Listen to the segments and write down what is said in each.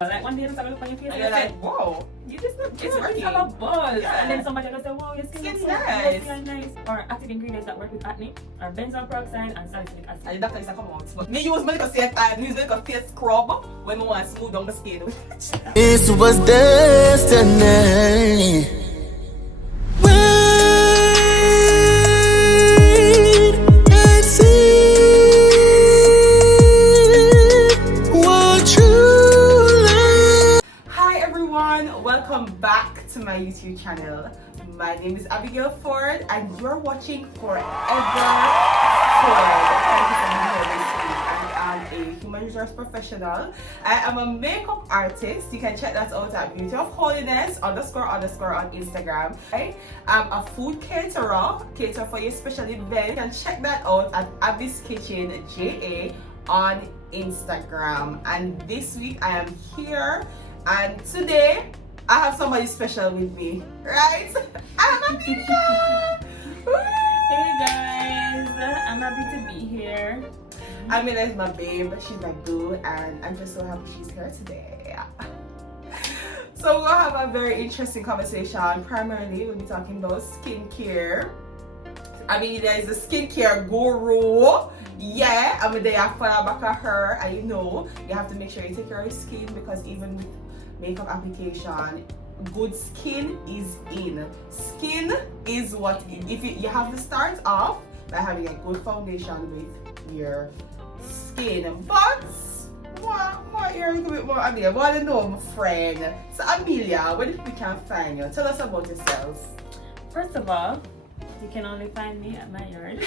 Like one day I'm look on your face And you're like, whoa, you just look it's good, you working. have a buzz. Yeah. And then somebody will say, wow, your skin Skin's is nice. nice. Or active ingredients that work with acne are benzoyl peroxide and salicylic acid. And the doctor is like, come on. But me use my little face time, use my little face scrub when we want to smooth down the skin. This was destiny. Wait and see what true love. Hi everyone, welcome back to my YouTube channel. My name is Abigail Ford and you're watching Forever Ford. Thank you for being here this week. I am a human resource professional. I am a makeup artist. You can check that out at Beauty of Holiness __ on Instagram. I am a food caterer, cater for your special event. You can check that out at Abby's Kitchen JA on Instagram. And this week I am here, and today I have somebody special with me, right? I'm Amelia! Hey guys, I'm happy to be here. Amelia is my babe, she's my boo, and I'm just so happy she's here today. So we're gonna have a very interesting conversation. Primarily, we'll be talking about skincare. Amelia is a skincare guru. Yeah, I'm there to follow back at her, and you know, you have to make sure you take care of your skin because even with makeup application, good skin is in. Skin is what if you have to start off by having a good foundation with your skin. But what here a little bit more, Amelia. I want to know, my friend. So Amelia, where we can find you? Tell us about yourself. First of all, you can only find me at my yard.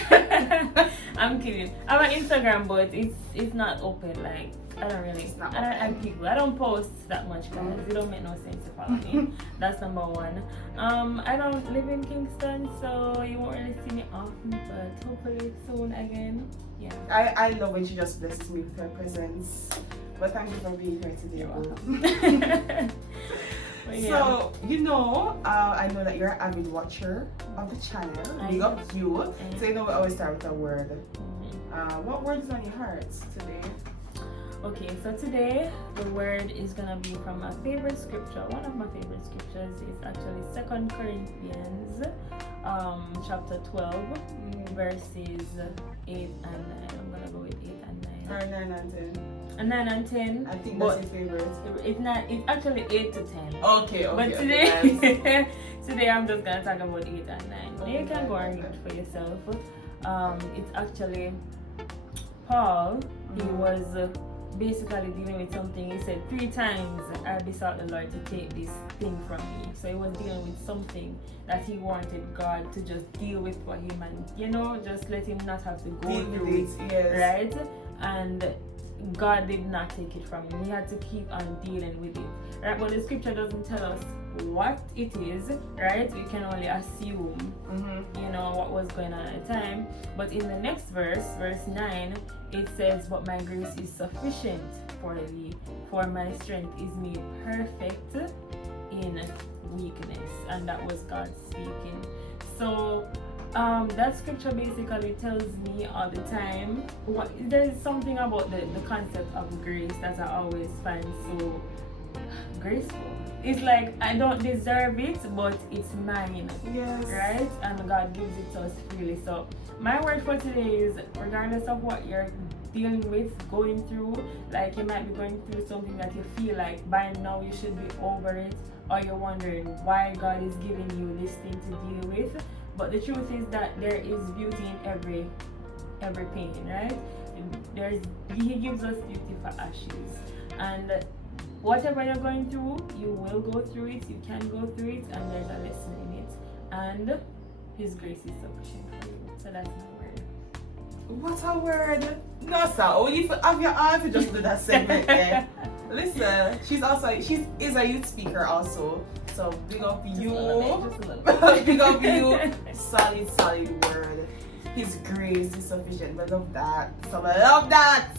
I'm kidding. I'm on Instagram, but it's not open. Like I don't really. It's not I open. don't post that much because it don't make no sense to follow me. That's number one. I don't live in Kingston, so you won't really see me often, but hopefully soon again. Yeah. I love when she just blesses me with her presence. But thank you for being here today. You're boo. welcome. But yeah. So, you know, I know that you're an avid watcher of the channel. Big up you. So, you know, we always start with a word. What word is on your heart today? Okay, so today the word is gonna be from my favorite scripture. One of my favorite scriptures is actually 2 Corinthians chapter 12 verses 8 and 9. I'm gonna go with 8 and 9. Or 9 and 10. And 9 and 10. I think but that's your favorite. it's not. It's actually 8 to 10. Okay. But today, Okay, today I'm just gonna talk about 8 and 9. Okay, You can go and read okay. for yourself. It's actually Paul. He was basically dealing with something. He said 3 times I besought the Lord to take this thing from me. So he was dealing with something that he wanted God to just deal with for him, and just let him not have to go Deal through with it, it, yes. right? And God did not take it from him. He had to keep on dealing with it, right? But the scripture doesn't tell us what it is, right? We can only assume, what was going on at the time. But in the next verse 9, it says, "But my grace is sufficient for thee, for my strength is made perfect in weakness." And that was God speaking. So that scripture basically tells me all the time there's something about the concept of grace that I always find so graceful. It's like I don't deserve it, but it's mine. Yes. Right? And God gives it to us freely. So my word for today is, regardless of what you're dealing with, going through, like you might be going through something that you feel like by now you should be over it, or you're wondering why God is giving you this thing to deal with. But the truth is that there is beauty in every pain, right? He gives us beauty for ashes. And whatever you're going through, you will go through it, you can go through it, and there's a lesson in it. And His grace is sufficient for you. So that's my word. What a word. No, sir. Only if you have your eye to just do that segment there. Listen, she is a youth speaker also. So big up you. Just a little bit. Big up you. Solid word. His grace is sufficient. I love that. So I love that.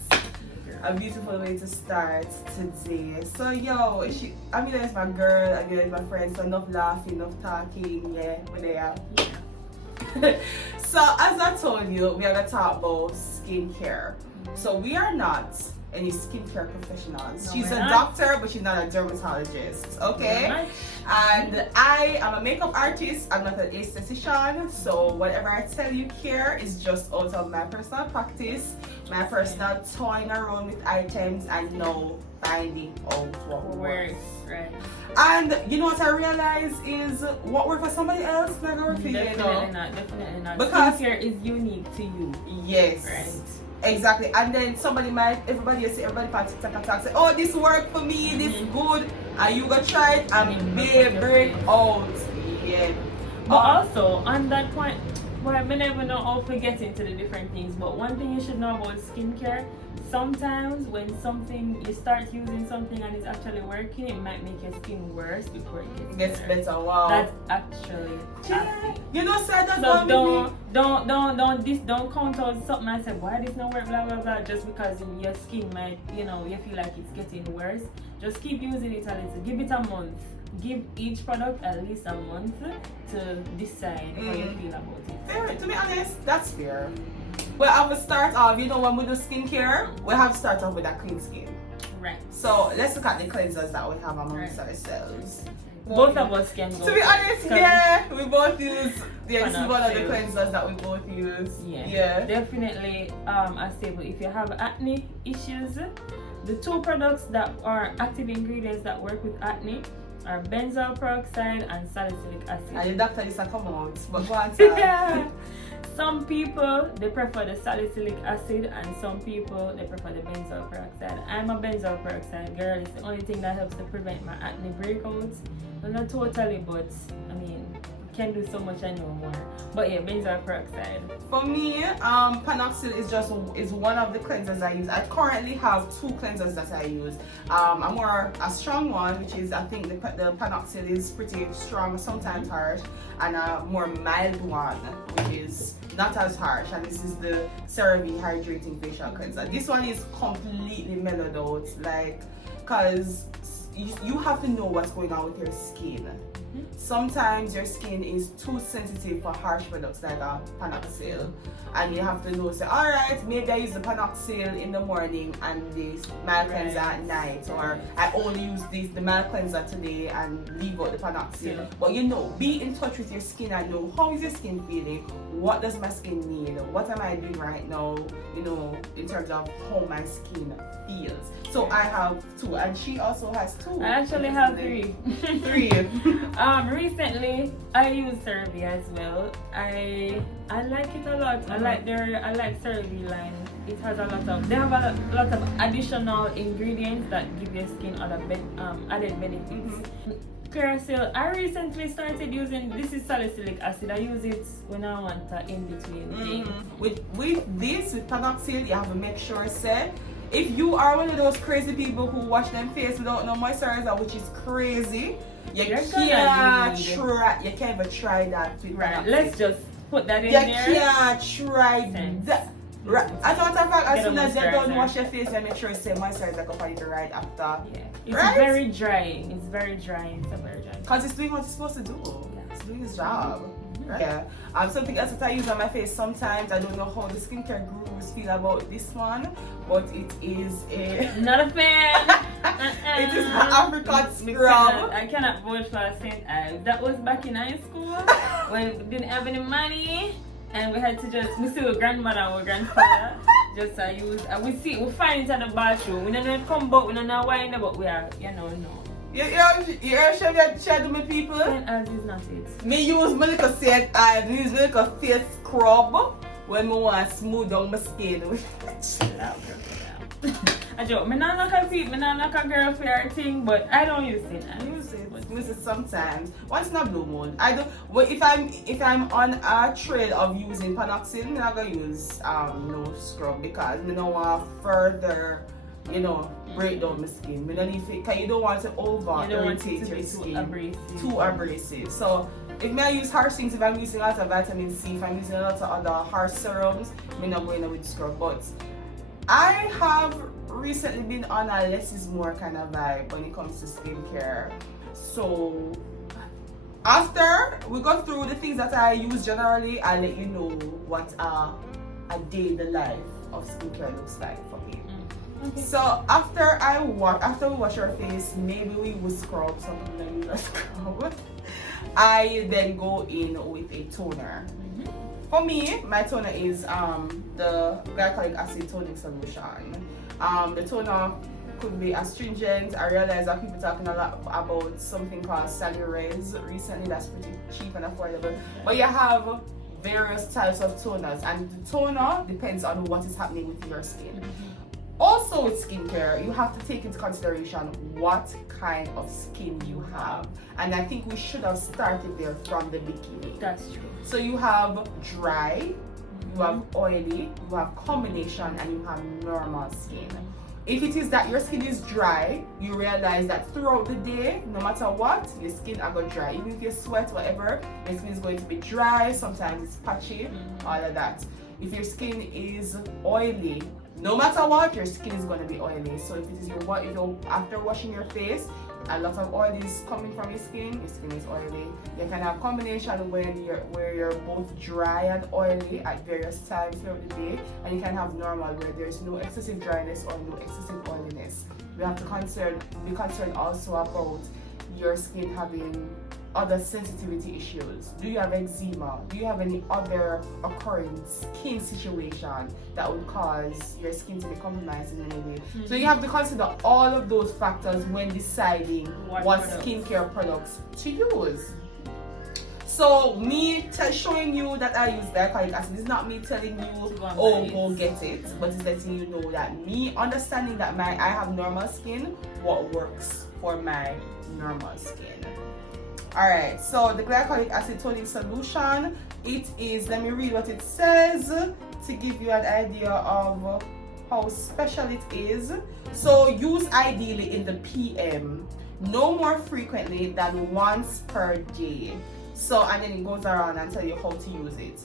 A beautiful way to start today. So Amelia is my girl, Amelia is my friend, so enough laughing, enough talking, yeah, we're there. Yeah. So as I told you, we are gonna talk about skincare. So we are not any skincare professionals. No, She's we're a not. doctor, but she's not a dermatologist. Okay. Right. And I am a makeup artist. I'm not an esthetician, so whatever I tell you here is just out of my personal practice, my personal toying around with items, and now finding out what Where works. right. And you know what I realize is what works for somebody else not gonna work for you. Definitely not. Definitely not. Because- Skincare is unique to you. Yes. Right. Exactly. And then everybody on TikTok and talk, say, oh, this worked for me, this good, and you go try it and may break out. Yeah. But also on that point, well, I never know how to get into the different things. But one thing you should know about skincare, sometimes when you start using something and it's actually working, it might make your skin worse before it gets better. Wow. That's actually happening. You know, said that So don't count out something and say why this not work, blah blah blah, just because your skin might, you feel like it's getting worse. Just keep using it a little. Give it a month. Give each product at least a month to decide how you feel about it. Fair, to be honest, that's fair. Well, I will start off, when we do skincare, we have to start off with a clean skin. Right. So let's look at the cleansers that we have amongst ourselves. Both of us can go. To be honest, yeah, we both use. Yeah, this is one of the Panacea. cleansers that we both use. Yeah. Definitely a staple. If you have acne issues, the two products that are active ingredients that work with acne are benzoyl peroxide and salicylic acid. And the doctor is a come out, but go on. Yeah. Some people they prefer the salicylic acid and some people they prefer the benzoyl peroxide. I'm a benzoyl peroxide girl. It's the only thing that helps to prevent my acne breakouts. Well, not totally, but I mean, can do so much and no more. But yeah, benzoyl peroxide. For me, Panoxyl is one of the cleansers I use. I currently have two cleansers that I use. A strong one, which is I think the Panoxyl is pretty strong, sometimes harsh, and a more mild one, which is not as harsh. And this is the CeraVe Hydrating Facial Cleanser. This one is completely mellowed out, cause you have to know what's going on with your skin. Sometimes your skin is too sensitive for harsh products like a Panoxyl, and you have to know, say, alright, maybe I use the Panoxyl in the morning and the mild cleanser at night, or I only use the mild cleanser today and leave out the Panoxyl. But be in touch with your skin and know how is your skin feeling, what does my skin need, what am I doing right now, in terms of how my skin feels. So I have two, and she also has two. I actually have three. Three. Recently I use CeraVe as well. I like it a lot. I like CeraVe line. It has they have a lot of additional ingredients that give your skin other added benefits. Clearasil, I recently started using, this is salicylic acid. I use it when I want an in-between thing. With Panoxyl, you have to make sure, if you are one of those crazy people who wash them face without no moisturizer, which is crazy, you can't even try that with Right, Panoxyl. let's just put that in You there. can't try that. Right. As a matter of fact, as soon as you don't wash your face, you make sure you say moisturizer up on it right after. Yeah, it's Right? very dry. It's very dry. It's a very dry. Because it's doing what it's supposed to do. Yeah. It's doing its job. Right? Yeah. Something else that I use on my face sometimes, I don't know how the skincare gurus feel about this one, but it is Not a fan. it is an apricot scrub. I cannot vote for St. Ives. That was back in high school when we didn't have any money and we had to we see our grandmother and our grandfather just use. We find it in the bathroom. We don't know it come but we don't know why, but we are, no. You share to my people? St. Ives is not it. Me use my little St. Ives, use my little face scrub when I want to smooth down my skin. I joke, I'm not a girl for your thing, but I don't use it. I Use it sometimes. Once in a blue moon. I don't. Well, if I'm on a trail of using Panoxyl, I'm not gonna use no scrub because I don't want further, break down my skin. I don't need it, because you don't want to irritate your skin. Too abrasive. So if I use harsh things, if I'm using a lot of vitamin C, if I'm using a lot of other harsh serums, I'm not going with scrub. But I have recently been on a less is more kind of vibe when it comes to skincare. So after we go through the things that I use generally, I'll let you know what a day in the life of skincare looks like for me. Okay. So after we wash our face, maybe we will scrub, some people don't use a scrub. I then go in with a toner. For me, my toner is the glycolic acid toning solution. The toner could be astringent. I realize that people talking a lot about something called Salirez recently. That's pretty cheap and affordable. But you have various types of toners, and the toner depends on what is happening with your skin. Also with skincare, you have to take into consideration what kind of skin you have, and I think we should have started there from the beginning. That's true. So you have dry, you have oily, you have combination, and you have normal skin. If it is that your skin is dry, you realize that throughout the day, no matter what, your skin are going dry. Even if you sweat, whatever, your skin is going to be dry. Sometimes it's patchy, all of that. If your skin is oily, no matter what, your skin is going to be oily. So if it is after washing your face, a lot of oil is coming from your skin is oily. You can have combination where you're both dry and oily at various times throughout the day, and you can have normal where there's no excessive dryness or no excessive oiliness. We have to be concerned also about your skin having other sensitivity issues. Do you have eczema? Do you have any other occurring skin situation that would cause your skin to be compromised in any way? So you have to consider all of those factors when deciding what skincare products to use. So me showing you that I use glycolic acid is not me telling you, oh, go get it, but it's letting you know that me understanding that I have normal skin, what works for my normal skin. Alright, so the glycolic acid toning solution, it is, let me read what it says to give you an idea of how special it is. So use ideally in the PM, no more frequently than once per day. So, and then it goes around and tell you how to use it.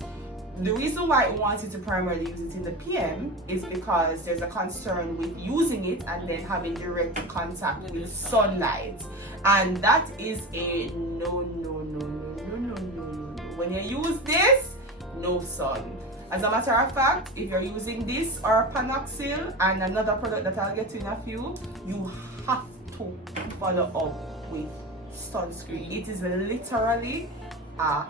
The reason why I wanted to primarily use it in the PM is because there's a concern with using it and then having direct contact with sunlight. And that is a no. When you use this, no sun. As a matter of fact, if you're using this or Panoxyl and another product that I'll get to in a few, you have to follow up with sunscreen. It is literally a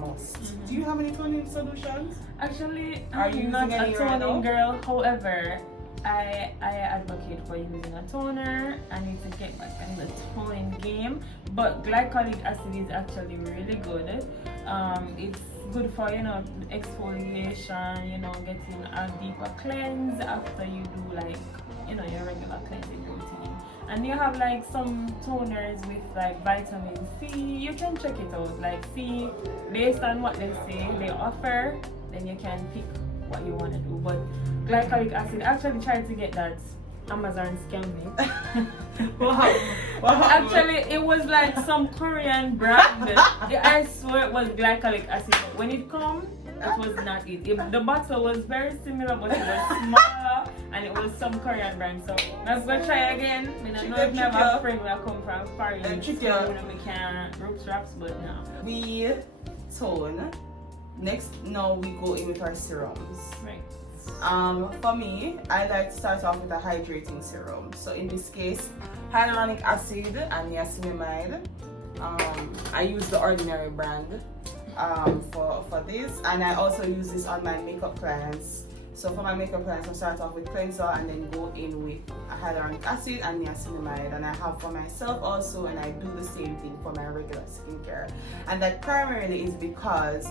must. Do you have any toning solutions? Actually, Are you I'm not using a any right toning now? girl. However, I advocate for using a toner. I need to get back in the toning game. But glycolic acid is actually really good. It's good for exfoliation, getting a deeper cleanse after you do your regular cleansing routine. And you have some toners with vitamin C. You can check it out. See, based on what they say they offer, then you can pick what you want to do. But glycolic acid, I actually tried to get that. Amazon scammed me. What happened? Actually, it was some Korean brand. I swear it was glycolic acid. But when it come, it was not it. The bottle was very similar, but it was smaller, and it was some Korean brand. So I'm gonna try again. I don't know if I have a friend where I come from foreign, so we can rope straps, but no. We tone. Next, now we go in with our serums. Right. For me, I like to start off with a hydrating serum. So in this case, hyaluronic acid and niacinamide. I use the Ordinary brand for this, and I also use this on my makeup clients. So for my makeup clients, I start off with cleanser and then go in with a hyaluronic acid and niacinamide. And I have for myself also, and I do the same thing for my regular skincare. And that primarily is because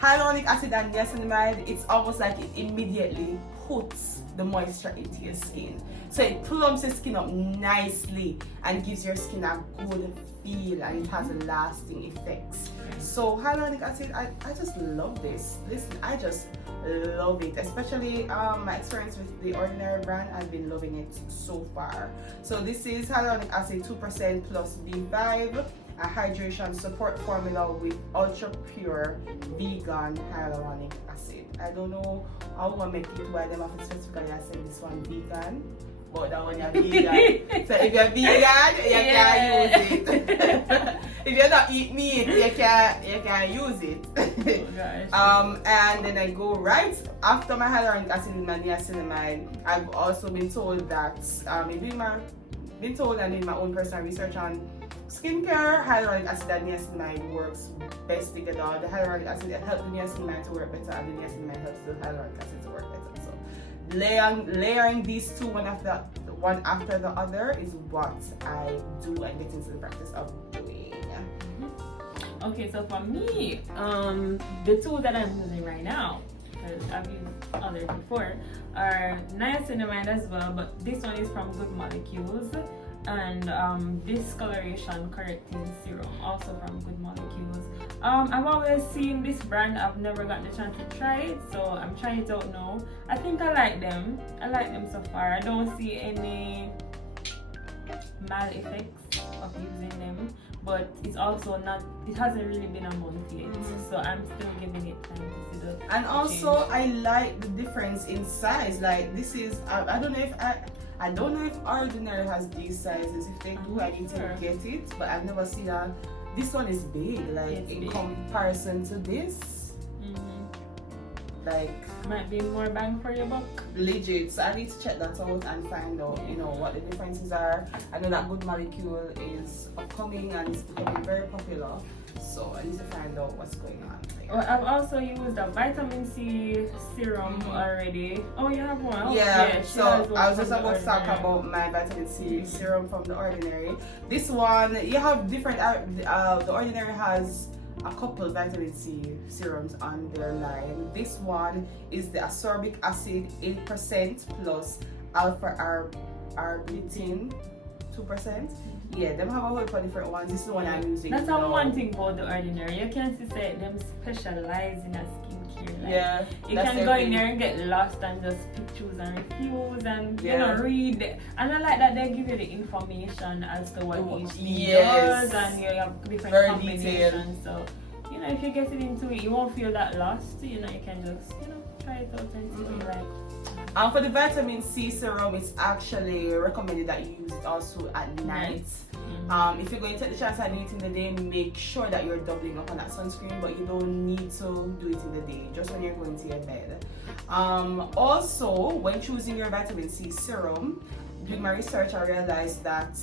hyaluronic acid and niacinamide, it's almost like it immediately puts the moisture into your skin. So it plumps your skin up nicely and gives your skin a good feel, and it has a lasting effects. So hyaluronic acid, I just love this. Listen, I just love it, especially my experience with the Ordinary brand. I've been loving it so far. So this is hyaluronic acid 2% plus B5, a hydration support formula with ultra pure vegan hyaluronic acid. I don't know how to make it, why them have to specifically say this one vegan, but that one you're vegan. So if you're vegan, you can use it. if you don't eat meat, you can use it. Oh, gosh. And then I go right after my hyaluronic acid and my niacinamide. I've also been told that been told and in my own personal research on skincare, hyaluronic acid and niacinamide works best together. The hyaluronic acid helps the niacinamide to work better, and the niacinamide helps the hyaluronic acid to work better. So layering these two one after the other is what I do and get into the practice of doing. Okay, so for me, the two that I'm using right now, because I've used others before, are niacinamide as well, but this one is from Good Molecules, and discoloration correcting serum, also from Good Molecules. I've always seen this brand, I've never got the chance to try it, so I'm trying it out now. I think I like them so far. I don't see any mal effects of using them, but it's also not, it hasn't really been a month yet, so I'm still giving it time to see the And also change. I like the difference in size. Like this is I don't know if Ordinary has these sizes. If they do, I need to get it, but I've never seen that. This one is big, like It's in big. comparison to this, like Might be more bang for your buck. legit. So I need to check that out and find out, what the differences are. I know that Good Molecule is upcoming and it's becoming very popular, so I need to find out what's going on there. Well, I've also used a vitamin C serum already. Oh, you have one? Yeah, she so has one I was from just The about to talk Ordinary. about my vitamin C serum from The Ordinary. This one, you have different, The Ordinary has a couple vitamin C serums on their line. This one is the ascorbic acid 8% plus alpha arbutin 2%. Yeah, them have a whole bunch of different ones. This is the one I'm using. That's now. one thing about The Ordinary. You can't say them specialize in a skincare. Like, Yeah, you that's can their go in thing. there and get lost and just pick, choose and refuse and Yeah. read. And I like that they give you the information as to what each thing Yes. does, and you have different Very combinations. So if you get it into it, you won't feel that lost. You can just try it out and see what you like. For the vitamin C serum, it's actually recommended that you use it also at night. If you're going to take the chance and do it in the day, make sure that you're doubling up on that sunscreen, but you don't need to do it in the day, just when you're going to your bed. Also, when choosing your vitamin C serum, doing my research, I realized that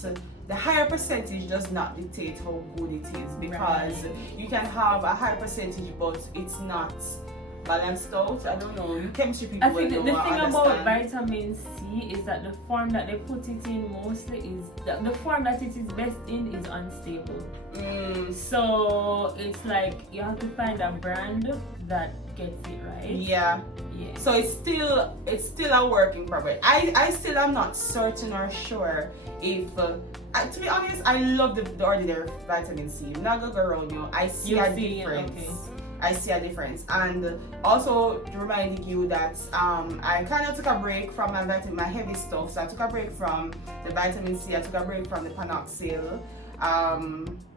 the higher percentage does not dictate how good it is, because you can have a higher percentage but it's not balanced out. I don't know, chemistry people I think will the know, thing I about understand. vitamin C is that the form that they put it in mostly is the form that it is best in is unstable. So it's like you have to find a brand that gets it right. Yeah. So it's still a work in progress. I still am not certain or sure if to be honest, I love the Ordinary vitamin C. I'm not gonna go around you. I see a difference. Okay. I see a difference. And also reminding you that I kind of took a break from my heavy stuff. So I took a break from the vitamin C. I took a break from the Panoxyl,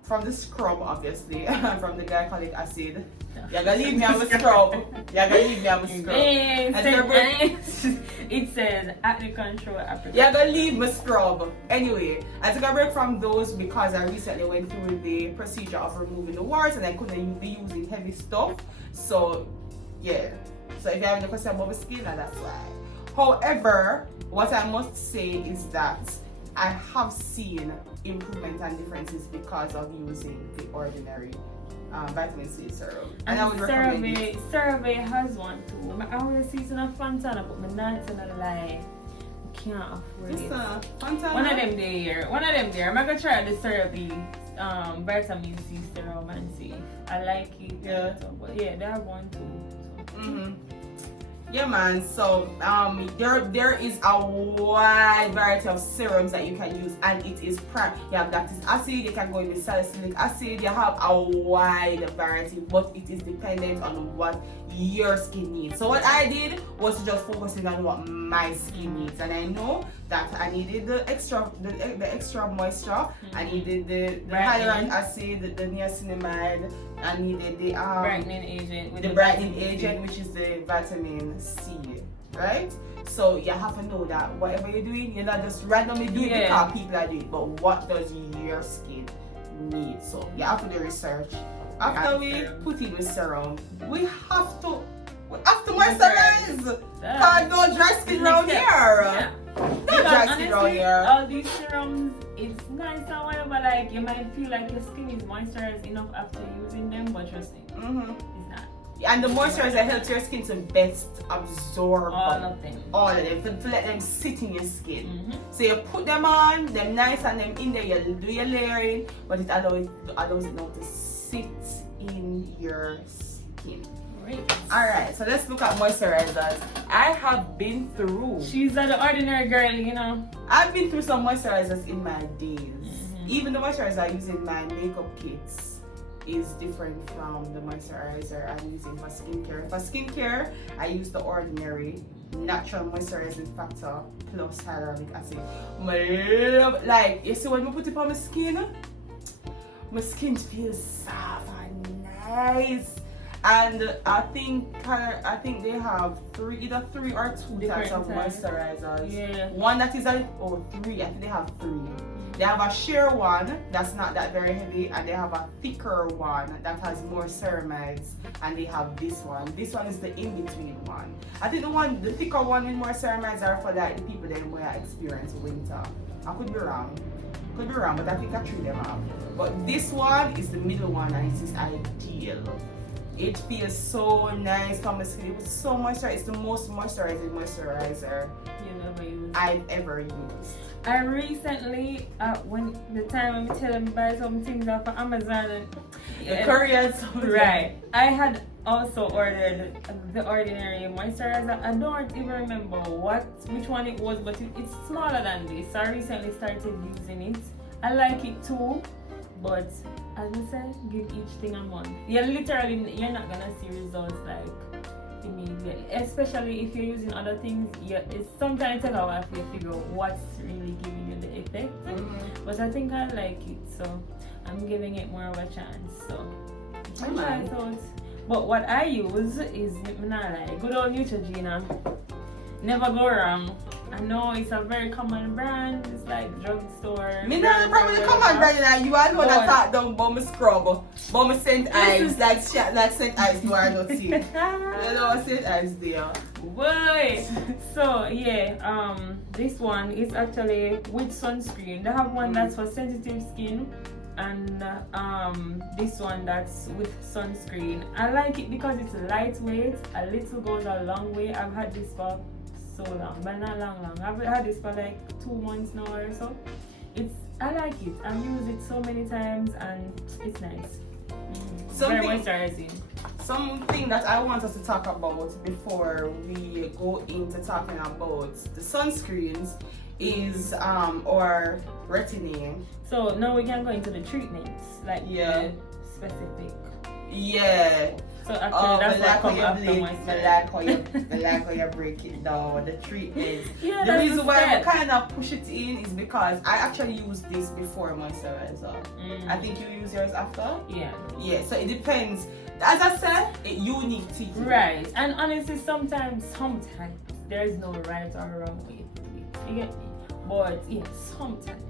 from the scrub, obviously, from the glycolic acid. You're gonna leave me on my scrub. You're gonna leave me on my scrub. It says acne control application. You're gonna leave my scrub. Anyway, I took a break from those because I recently went through the procedure of removing the warts and I couldn't be using heavy stuff. So yeah. So if you have any question about my skin, that's why. However, what I must say is that I have seen improvement and differences because of using the Ordinary vitamin C serum. And I would recommend it. Survey has one too. I always see it in a Fontana, but my not gonna lie, can't afford Just it. Fontana. One of them there. I'm gonna try the Survey vitamin C serum and see if I like it. Yeah. But yeah, they have one too. Yeah, man. So there is a wide variety of serums that you can use, and it is you have lactic acid, you can go with salicylic acid. You have a wide variety, but it is dependent on what your skin needs. So what I did was just focusing on what my skin needs, and I know that I needed the extra moisture. I needed the hyaluronic acid, the niacinamide. I needed the brightening agent. With the brightening agent, which is the vitamin C, right? So you have to know that whatever you're doing, you're not just randomly doing it because people are doing it, but what does your skin need. So you have to do research. After we put it with serum, we have to moisturize. Cause no dry skin around here. Yeah. No Because dry skin around honestly, here. all these serums, it's nice and whatever, like you might feel like your skin is moisturized enough after using them, but trust me, it's not. And the moisturizer helps your skin to best absorb All of them. all of them, to let them sit in your skin. So you put them on, them nice and them in there, you do your layering, but it allows it now to sit in your skin. Great. Alright, so let's look at moisturizers. I have been through. She's the ordinary girl, you know. I've been through some moisturizers in my days. Even the moisturizer I use in my makeup kits is different from the moisturizer I'm using for skincare. For skincare, I use the ordinary natural moisturizing factor plus hyaluronic acid. Like, you see when we put it on my skin feels soft and nice. And I think they have either three or two types of moisturizers. Yeah. One that is three. I think they have three. They have a sheer one that's not that very heavy, and they have a thicker one that has more ceramides, and they have this one. This one is the in-between one. I think the thicker one with more ceramides are for like the people that will experience winter. I could be wrong, but I think I treat them out. But this one is the middle one, and it is ideal. It feels so nice on my skin. It was so moisturized. It's the most moisturizing moisturizer I've ever used. I recently, when the time I tell them buy some things off of Amazon, The Koreans, right? I had also ordered the ordinary moisturizer. I don't even remember which one it was, but it's smaller than this. So I recently started using it. I like it too, but as I said, give each thing a month. You're not gonna see results like immediately, especially if you're using other things. It's sometimes take a while to figure out what's really giving you the effect. But I think I like it, so I'm giving it more of a chance. So I try it out. But what I use is good old Neutrogena. Never go wrong. I know it's a very common brand. It's like drugstore. Me not probably the common brand, and you are the one that talk down about my scrub, about my St. Ives, like St. Ives. You are not seeing. You know St. Ives there. Boy. So yeah, this one is actually with sunscreen. They have one that's for sensitive skin, and this one that's with sunscreen. I like it because it's lightweight. A little goes a long way. I've had this for so long, but not long. I've had this for like 2 months now or so. I like it. I've used it so many times, and it's nice. Very moisturizing. Something that I want us to talk about before we go into talking about the sunscreens is our retin-A. So now we can go into the treatments, like the specific. Yeah. So actually that's what comes after moisturizer. I like how you break it down, the treatments. Yeah, the reason why I kind of push it in is because I actually use this before moisturizer. I think you use yours after? Yeah. Yeah, so it depends. As I said, it's unique to you. Right. And honestly, sometimes there's no right or wrong way to do it. You get me? But yeah, sometimes.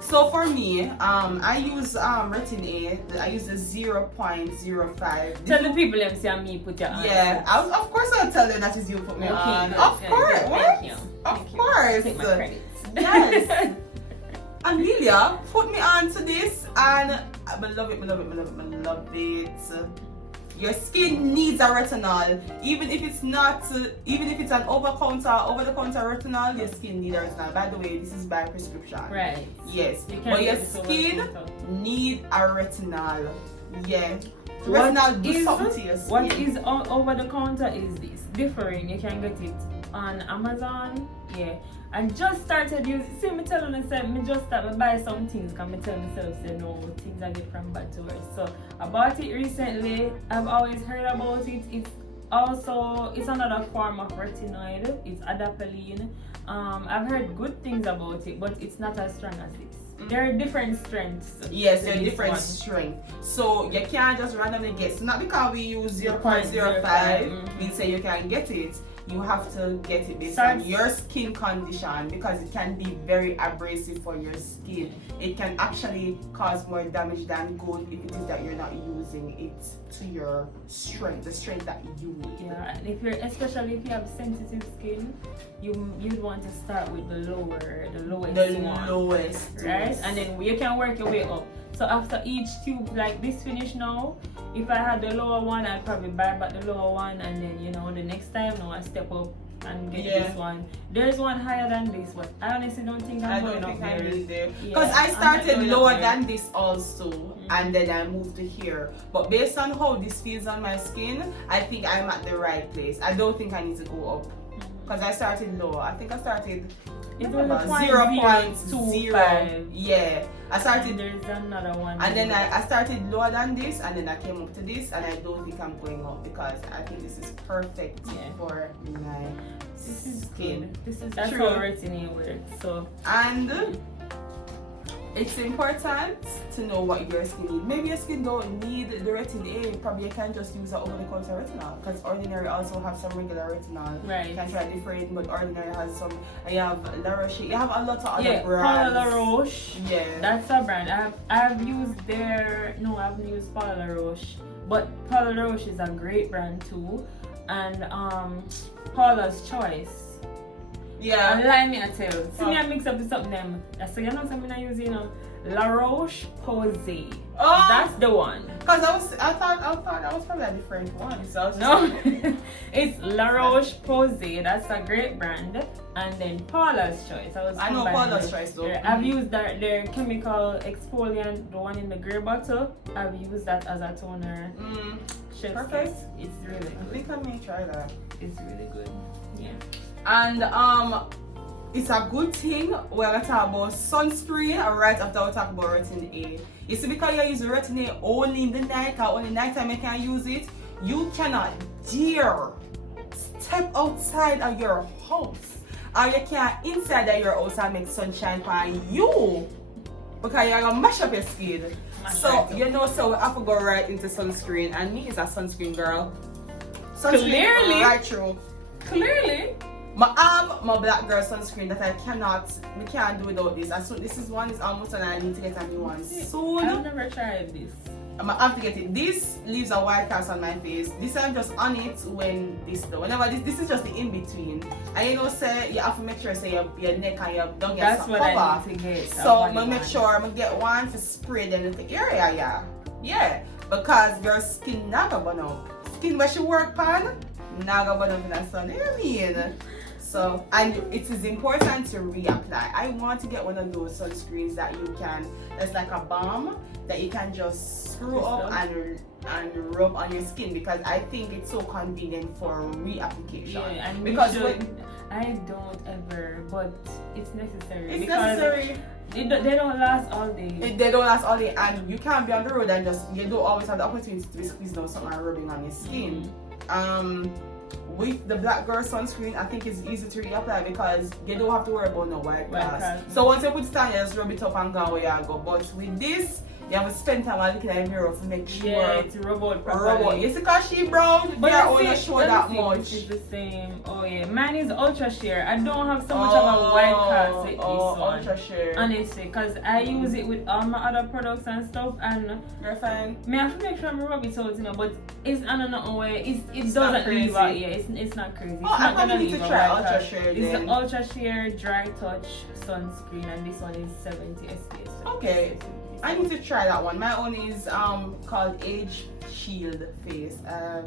So for me, I use retin-A. I use the 0.05. Tell the people them say me put your on. Yeah, of course I'll tell them that is you put me on. Good. Of course. Thank you. Of course. Take my credits. Yes. Amelia put me on to this, and I love it. Your skin needs a retinol, even if it's an over-the-counter retinol. Your skin needs a retinol. By the way, this is by prescription. Right. Yes. But your skin needs a retinol. Yeah. Retinol do something to your skin. What is over-the-counter is this. Differing. You can get it on Amazon. Yeah. And just started using. See, me telling myself, me just started buy some things. Cause me tell myself, say no, things I get from bad to worse. So I bought it recently. I've always heard about it. It's another form of retinoid. It's adapalene. I've heard good things about it, but it's not as strong as this. There are different strengths. Yes, there are different strengths. So you can't just randomly get. So not because we use 0.05, we say you can get it. you have to get it based on your skin condition, because it can be very abrasive for your skin. It can actually cause more damage than good if it is that you're not using it to your strength, the strength that you need. Yeah, and especially if you have sensitive skin, you'd want to start with the lowest, right? And then you can work your way up. So after each tube like this finish now, if I had the lower one, I'd probably buy back the lower one, and then the next time now I step up and get this one. There's one higher than this, but I honestly don't think I'm going up there. Because I started lower than this also, and then I moved to here. But based on how this feels on my skin, I think I'm at the right place. I don't think I need to go up, because I started low. I think I started 0.0. Yeah, I started. There's another one. And then I started lower than this, and then I came up to this, and I don't think I'm going up, because I think this is perfect for my skin. That's how Retin-A works. So it's important to know what your skin needs. Maybe your skin don't need the Retin-A. Probably you can just use an over-the-counter retinol, because Ordinary also have some regular retinol. Right. You can try different, but Ordinary has some. You have La Roche. You have a lot of other brands. Paula La Roche. Yeah. That's a brand. I've used I haven't used Paula La Roche, but Paula La Roche is a great brand too, and Paula's Choice. Yeah. And lie me I tell you. See me I mix up with something them. So you know something I use, La Roche Posay. Oh, that's the one. Cause I thought that was probably a different one. So I was just it's La Roche Posay. That's a great brand. And then Paula's Choice. I know Paula's Choice though. I've used their chemical exfoliant, the one in the grey bottle. I've used that as a toner. Perfect. It's really good. I think I may try that. It's really good. Yeah. And it's a good thing we're gonna talk about sunscreen right after we talk about Retin-A. You see, because you use Retin-A only in the night, or only nighttime you can use it, you cannot dare step outside of your house, or you can't inside of your house and make sunshine for you, because you're gonna mash up your skin. So we have to go right into sunscreen, and me is a sunscreen girl. Clearly. Right through. Clearly. I have my black girl sunscreen that we can't do without this. And so this is almost done, and I need to get a new one soon. I've never tried this. I have to get it. This leaves a white cast on my face. This I'm just on it when this though. Whenever this is just the in between. And say you have to make sure your neck and your don't get some cover. That's what I need to get. So I make sure I get one to spray them in the area, yeah. Because your skin never burn out. Skin where she work on, never burn out in the sun. You know what I mean? So, and it is important to reapply. I want to get one of those sunscreens that you can, that's like a balm that you can just screw up and rub on your skin, because I think it's so convenient for reapplication. Yeah, and because I don't ever, but it's necessary. It's necessary. They don't last all day. They don't last all day, and you can't be on the road and you don't always have the opportunity to squeeze down something and rubbing on your skin. With the Black Girl sunscreen, I think it's easy to reapply, because you don't have to worry about no white cast. So once you put it on, you just rub it up and go where you go. But with this, you have to spend time looking at the mirror to make sure. Yeah, it's rub out properly. You see, because she brown, but I only show that much. It's the same. Oh yeah, mine is ultra sheer. I don't have so much of a white cast with this one. Ultra sheer. Honestly, because I use it with all my other products and stuff, and you're fine. I have to make sure I'm rubbing it out, but it's on another way. It doesn't leave out. Yeah, it's not crazy. It's I'm gonna need to try ultra sheer. It's the ultra sheer dry touch sunscreen, and this one is 70 SPF. Okay. I need to try that one. My own is called Age Shield Face. I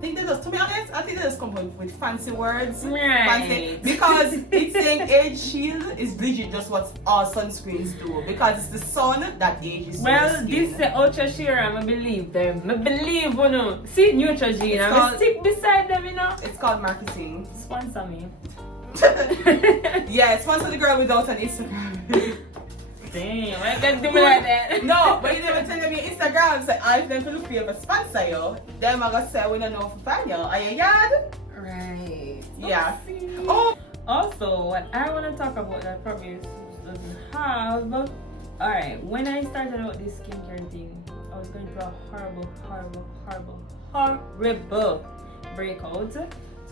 think they just, to be honest, I think they just come with fancy words. Right. Fancy, because it's saying Age Shield is legit just what all sunscreens do, because it's the sun that ages. Well, this ultra sheer, I believe them. I believe, you know. See Neutrogena, I stick beside them, you know. It's called marketing. Sponsor me. Yeah, sponsor the girl without an Instagram. Damn, I can't do me like that. No, but you never tell them your Instagram. So if them to look for you for sponsor you, them are gonna say we don't know for find you. Are you yard? Right. Yeah. Oh. Also, what I want to talk about that probably doesn't have. Alright, when I started out this skincare thing, I was going through a horrible breakout.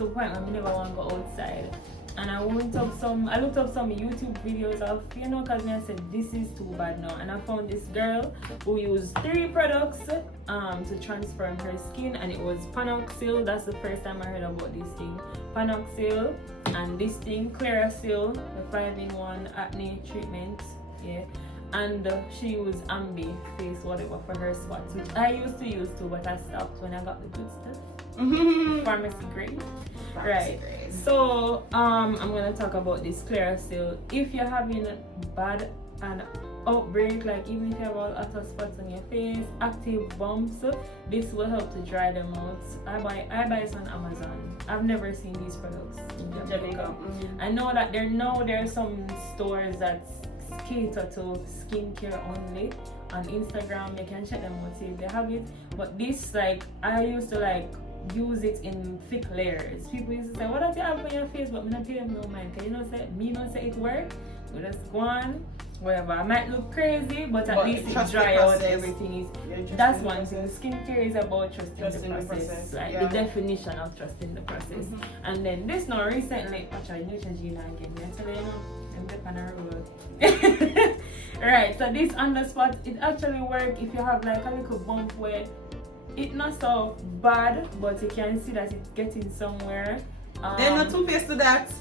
to the point where I never want to go outside. And I looked up some YouTube videos of, cause I said this is too bad now. And I found this girl who used 3 products to transform her skin, and it was Panoxyl. That's the first time I heard about this thing. Panoxyl and this thing, Clearasil, the 5-in-1 acne treatment. Yeah. And she used Ambi face whatever for her spots, which I used to use too, but I stopped when I got the good stuff. Pharmacy grade. Right. So I'm gonna talk about this Clearasil. If you're having bad an outbreak, like even if you have all other spots on your face, active bumps, this will help to dry them out. I buy it on Amazon. I've never seen these products in Jamaica. I know that there are some stores that cater to skincare only. On Instagram, you can check them out, see if they have it. But this, like, I used to use it in thick layers. People used to say, what do you have on your face? But I'm not pay them no mind. Cause say it work. We just go on, whatever. I might look crazy, but at least it dry out everything. That's one thing. Skincare is about trusting the process. Like the definition of trusting the process. And then this now recently, actually Neutrogena again. I tell you, I'm the panel. Right, so this on the spot, it actually works if you have like a little bump where it's not so bad, but you can see that it's getting somewhere. There's no toothpaste to that.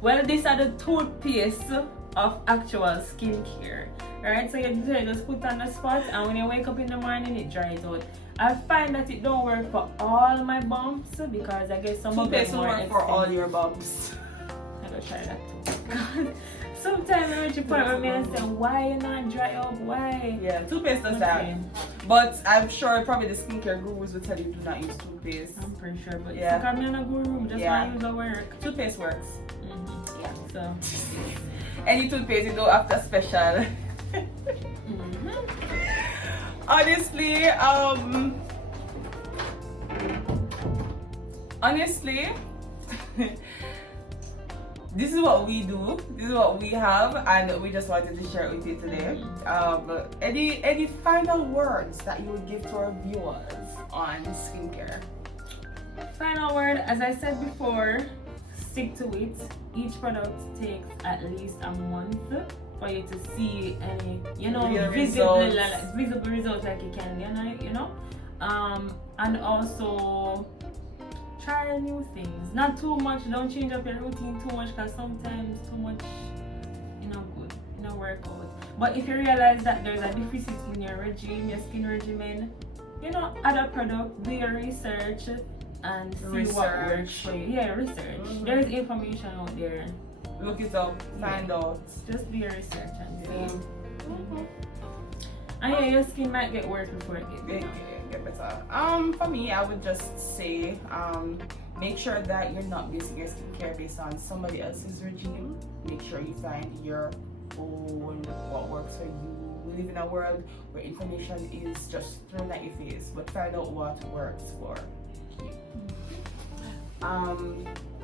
Well, these are the toothpaste of actual skincare, right? So you just put on the spot, and when you wake up in the morning, it dries out. I find that it don't work for all my bumps because I guess some of them don't work for all your bumps. I'm gonna try that too. Sometimes I reach a point where I say, why you not dry up? Why? Yeah, toothpaste does that. But I'm sure probably the skincare gurus will tell you do not use toothpaste. I'm pretty sure, but yeah, I'm in a guru, just not use the work. Toothpaste works. Yeah. So any toothpaste you don't have to special. Honestly, this is what we do, this is what we have, and we just wanted to share it with you today. Any final words that you would give to our viewers on skincare? Final word, as I said before, stick to it. Each product takes at least a month for you to see any, visible results like you can, and also try new things. Not too much, don't change up your routine too much, because sometimes too much good, work out. But if you realize that there's a deficit in your regime, your skin regimen, add a product, do your research and see what works for you. Yeah, research. There's information out there. Look it up, find out. Just do your research and see. And your skin might get worse before it gets better. For me, I would just say, make sure that you're not basing your skincare based on somebody else's regime. Make sure you find your own, what works for you. We live in a world where information is just thrown at your face, but find out what works for you.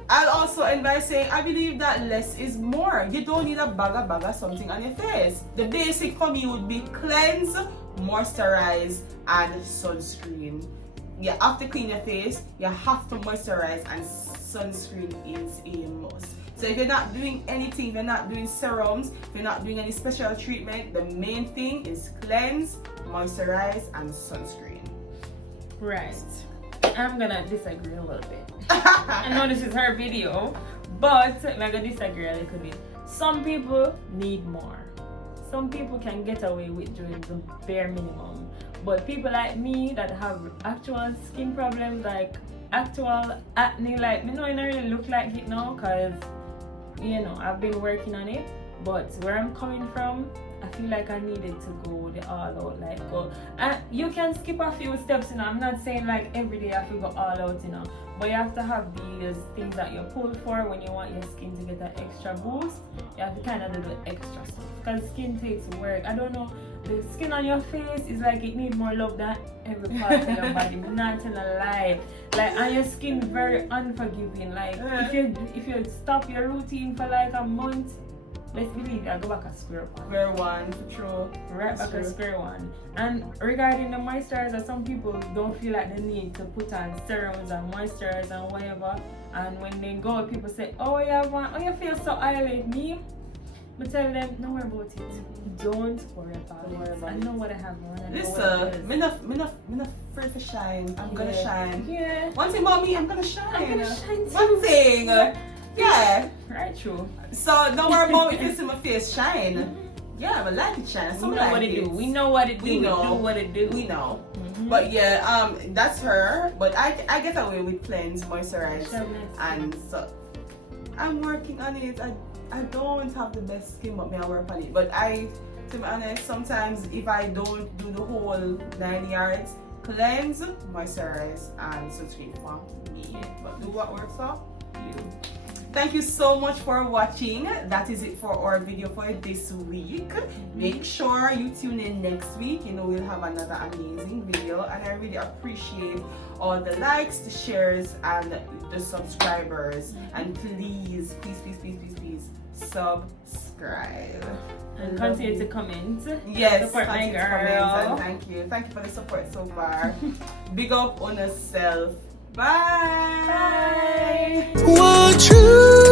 I'll also end by saying I believe that less is more. You don't need a bag of something on your face. The basic for me would be cleanse, moisturize, and sunscreen. You have to clean your face, you have to moisturize, and sunscreen is a must. So if you're not doing anything, if you're not doing serums, if you're not doing any special treatment, the main thing is cleanse, moisturize, and sunscreen. Right. I'm gonna disagree a little bit. I know this is her video, but I'm gonna disagree a little bit. Some people need more. Some people can get away with doing the bare minimum. But people like me that have actual skin problems, like actual acne, like me don't really look like it now, because I've been working on it. But where I'm coming from, I feel like I needed to go the all out, go. And you can skip a few steps, I'm not saying like every day I have to go all out, but you have to have these things that you pull for when you want your skin to get an extra boost. You have to kind of do the extra stuff, because skin takes work. I don't know, the skin on your face is like it needs more love than every part of your body. I'm not telling a lie. And your skin very unforgiving. If you stop your routine for like a month, let's believe it, I go back at square one. Square one, for true. Right back at square one. And regarding the moisturizer, some people don't feel like they need to put on serums and moisturizers and whatever. And when they go, people say, oh, you feel so oily. Me, I tell them, don't worry about it. Don't worry about it. I know what I have on. Listen, me not afraid to shine. I'm gonna shine. Yeah. One thing about me, I'm gonna shine. I'm gonna shine too. One thing. Yeah. Right, true. So don't worry about if you see my face shine. Yeah, but like it shine. We know what it do. We know what it do. We know. Do what it do. We know. But yeah, that's her. But I get away with cleanse, moisturize, and so I'm working on it. I don't have the best skin, but me I work on it. But to be honest, sometimes if I don't do the whole 9 yards, cleanse, moisturize, and sunscreen for me. But do what works for you. Thank you so much for watching. That is it for our video for this week. Make sure you tune in next week. You know, we'll have another amazing video, and I really appreciate all the likes, the shares, and the subscribers. And please subscribe and continue to comment. Yes, support my girl. And thank you for the support so far. Big up on yourself. Bye. What you